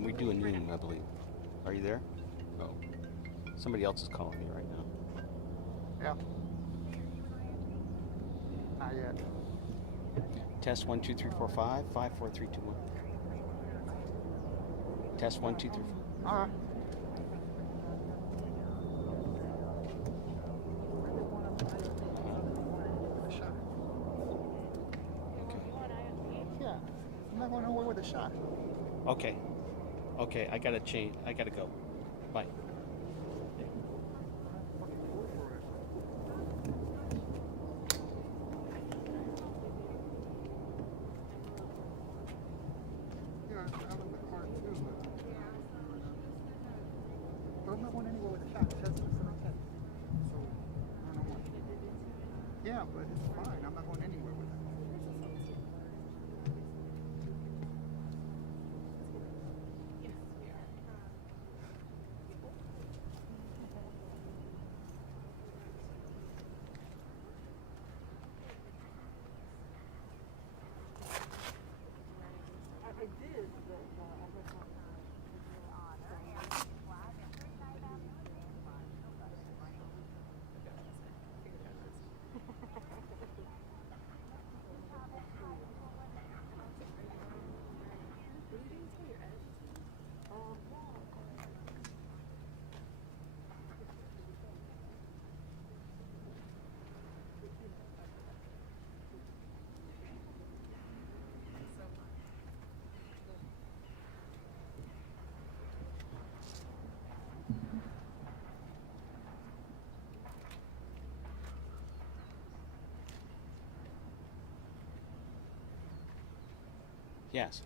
And we do a noon, I believe. Are you there? Oh. Somebody else is calling me right now. Yeah. Not yet. Test 1 2 3 4 5 5 4 3 2 1. Test 1 2 3 4. All right. Yeah. I'm not going nowhere with a shot. Okay. Okay, I gotta change. I gotta go. Bye. Yeah, I was in the car too, but I'm not going anywhere with a shot. It says it's a test. So, I don't know what. Yeah, but it's fine. I'm not going anywhere with it. Yes.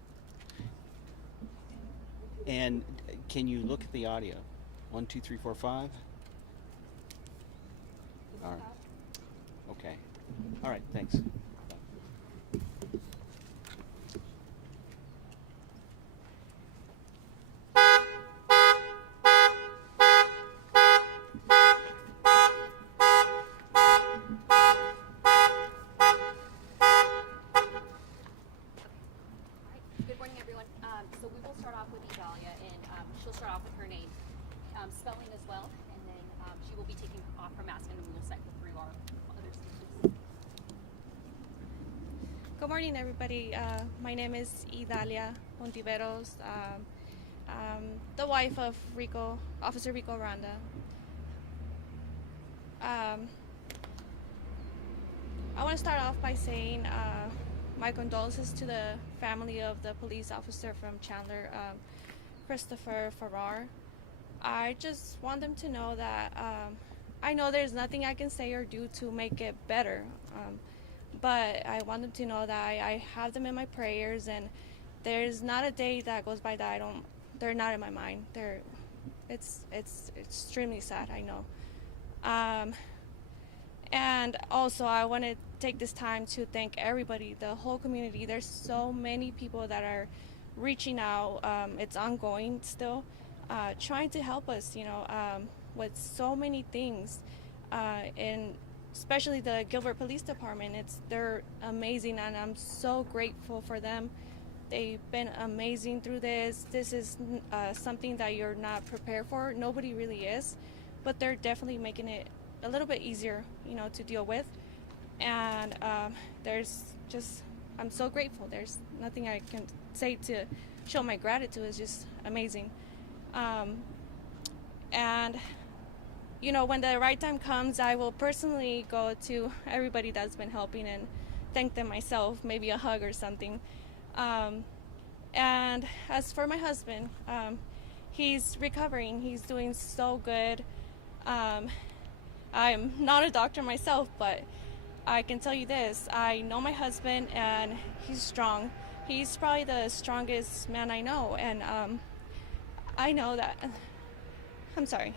And can you look at the audio? 1 2 3 4 5. All right. Okay. All right. Thanks. Good morning, everyone. So we will start off with Idalia, and she'll start off with her name, spelling as well, and then she will be taking off her mask, and then we will cycle through our other speakers. Good morning, everybody. My name is Idalia Ontiveros, the wife of Officer Rico Aranda. I want to start off by saying my condolences to the family of the police officer from Chandler, Christopher Farrar. I just want them to know that I know there's nothing I can say or do to make it better, but I want them to know that I have them in my prayers, and there's not a day that goes by that they're not in my mind. It's extremely sad, I know. And also, I want to take this time to thank everybody, the whole community. There's so many people that are reaching out. It's ongoing still, trying to help us, with so many things. And especially the Gilbert Police Department, they're amazing, and I'm so grateful for them. They've been amazing through this. This is something that you're not prepared for. Nobody really is, but they're definitely making it a little bit easier, to deal with. And I'm so grateful. There's nothing I can say to show my gratitude. It's just amazing. And when the right time comes, I will personally go to everybody that's been helping and thank them myself, maybe a hug or something. And as for my husband, he's recovering. He's doing so good. I'm not a doctor myself, but I can tell you this. I know my husband, and he's strong. He's probably the strongest man I know, and I know that, I'm sorry,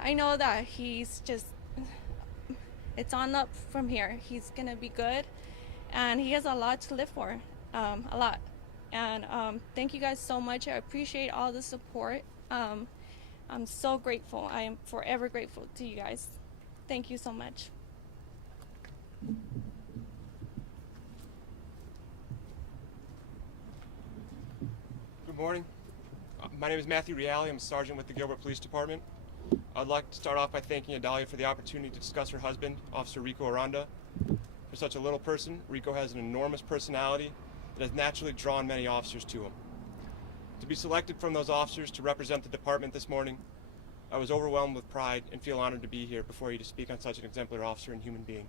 I know that he's just, it's on up from here. He's going to be good, and he has a lot to live for, a lot. And thank you guys so much. I appreciate all the support. I'm so grateful. I am forever grateful to you guys. Thank you so much. morning. My name is Matthew Reale. I'm a sergeant with the Gilbert Police Department. I'd like to start off by thanking Adalia for the opportunity to discuss her husband, Officer Rico Aranda. For such a little person, Rico has an enormous personality that has naturally drawn many officers to him. To be selected from those officers to represent the department this morning, I was overwhelmed with pride and feel honored to be here before you to speak on such an exemplary officer and human being.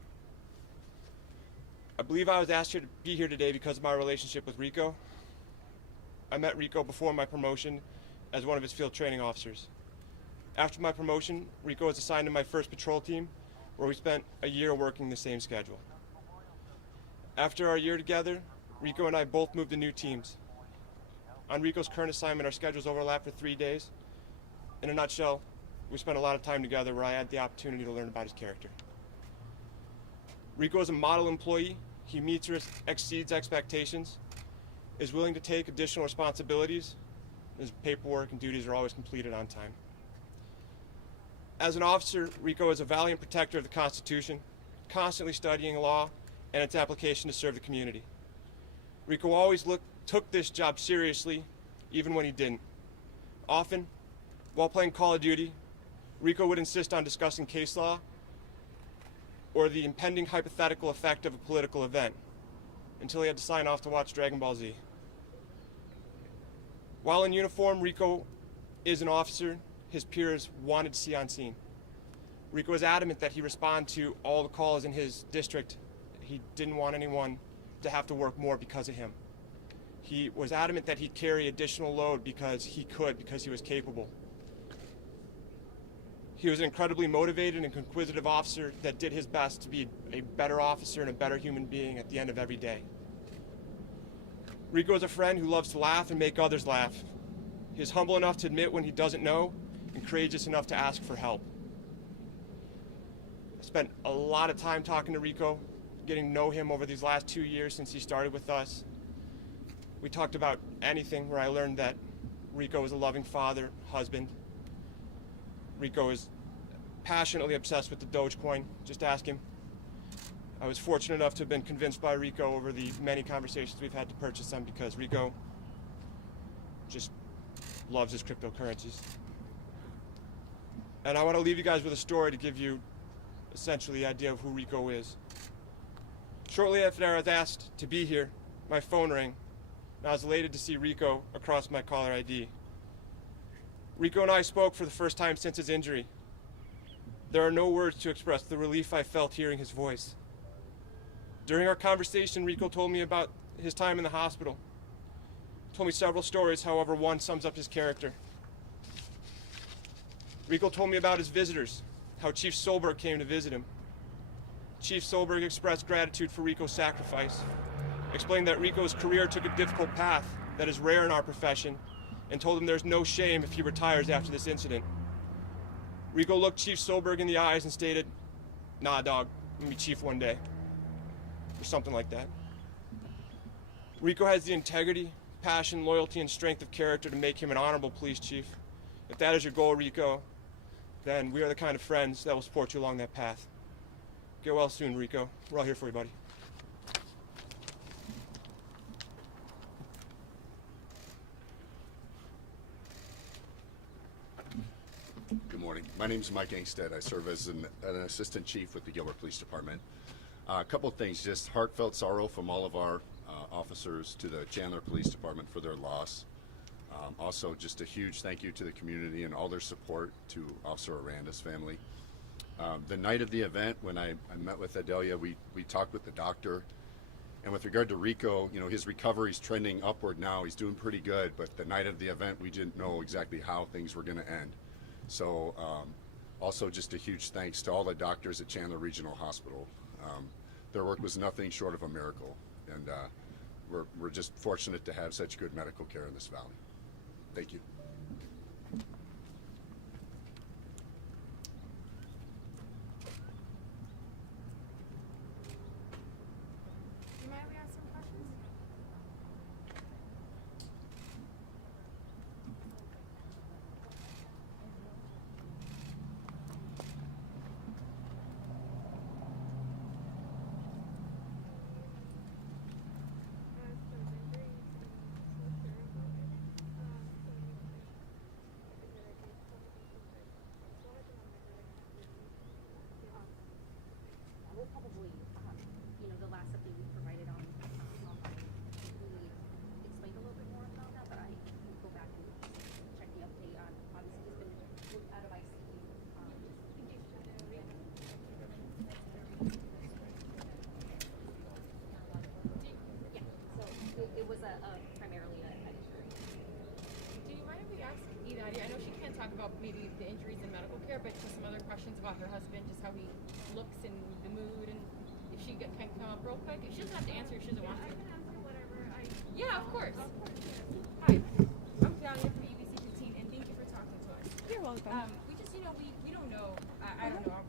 I believe I was asked here to be here today because of my relationship with Rico. I met Rico before my promotion as one of his field training officers. After my promotion, Rico was assigned to my first patrol team, where we spent a year working the same schedule. After our year together, Rico and I both moved to new teams. On Rico's current assignment, our schedules overlapped for 3 days. In a nutshell, we spent a lot of time together where I had the opportunity to learn about his character. Rico is a model employee. He meets or exceeds expectations, is willing to take additional responsibilities. His paperwork and duties are always completed on time. As an officer, Rico is a valiant protector of the Constitution, constantly studying law and its application to serve the community. Rico always took this job seriously, even when he didn't. Often, while playing Call of Duty, Rico would insist on discussing case law or the impending hypothetical effect of a political event, until he had to sign off to watch Dragon Ball Z. While in uniform, Rico is an officer his peers wanted to see on scene. Rico was adamant that he respond to all the calls in his district. He didn't want anyone to have to work more because of him. He was adamant that he'd carry additional load because he could, because he was capable. He was an incredibly motivated and inquisitive officer that did his best to be a better officer and a better human being at the end of every day. Rico is a friend who loves to laugh and make others laugh. He is humble enough to admit when he doesn't know and courageous enough to ask for help. I spent a lot of time talking to Rico, getting to know him over these last 2 years since he started with us. We talked about anything, where I learned that Rico is a loving father, husband. Rico is passionately obsessed with the Dogecoin. Just ask him. I was fortunate enough to have been convinced by Rico over the many conversations we've had to purchase them, because Rico just loves his cryptocurrencies. And I want to leave you guys with a story to give you essentially the idea of who Rico is. Shortly after I was asked to be here, my phone rang, and I was elated to see Rico across my caller ID. Rico and I spoke for the first time since his injury. There are no words to express the relief I felt hearing his voice. During our conversation, Rico told me about his time in the hospital. He told me several stories, however, one sums up his character. Rico told me about his visitors, how Chief Solberg came to visit him. Chief Solberg expressed gratitude for Rico's sacrifice, explained that Rico's career took a difficult path that is rare in our profession, and told him there's no shame if he retires after this incident. Rico looked Chief Solberg in the eyes and stated, "Nah, dog, I'm gonna be chief one day," or something like that. Rico has the integrity, passion, loyalty, and strength of character to make him an honorable police chief. If that is your goal, Rico, then we are the kind of friends that will support you along that path. Get well soon, Rico. We're all here for you, buddy. Good morning. My name is Mike Angstead. I serve as an assistant chief with the Gilbert Police Department. A couple of things, just heartfelt sorrow from all of our officers to the Chandler Police Department for their loss. Also, just a huge thank you to the community and all their support to Officer Aranda's family. The night of the event, when I met with Adalia, we talked with the doctor. And with regard to Rico, you know, his recovery is trending upward now. He's doing pretty good, but the night of the event, we didn't know exactly how things were going to end. So also just a huge thanks to all the doctors at Chandler Regional Hospital. Their work was nothing short of a miracle, and we're just fortunate to have such good medical care in this valley. Thank you. You mind if we ask some questions? I know she can't talk about maybe the injuries and medical care, but just some other questions about her husband, just how he looks and the mood, and if she can come up real quick. She doesn't have to answer if she doesn't want to. I can answer whatever I. Yeah, of course. Of course, yes. Hi, I'm Dahlia from ABC 15, and thank you for talking to us. You're welcome. We just, we don't know. I don't know.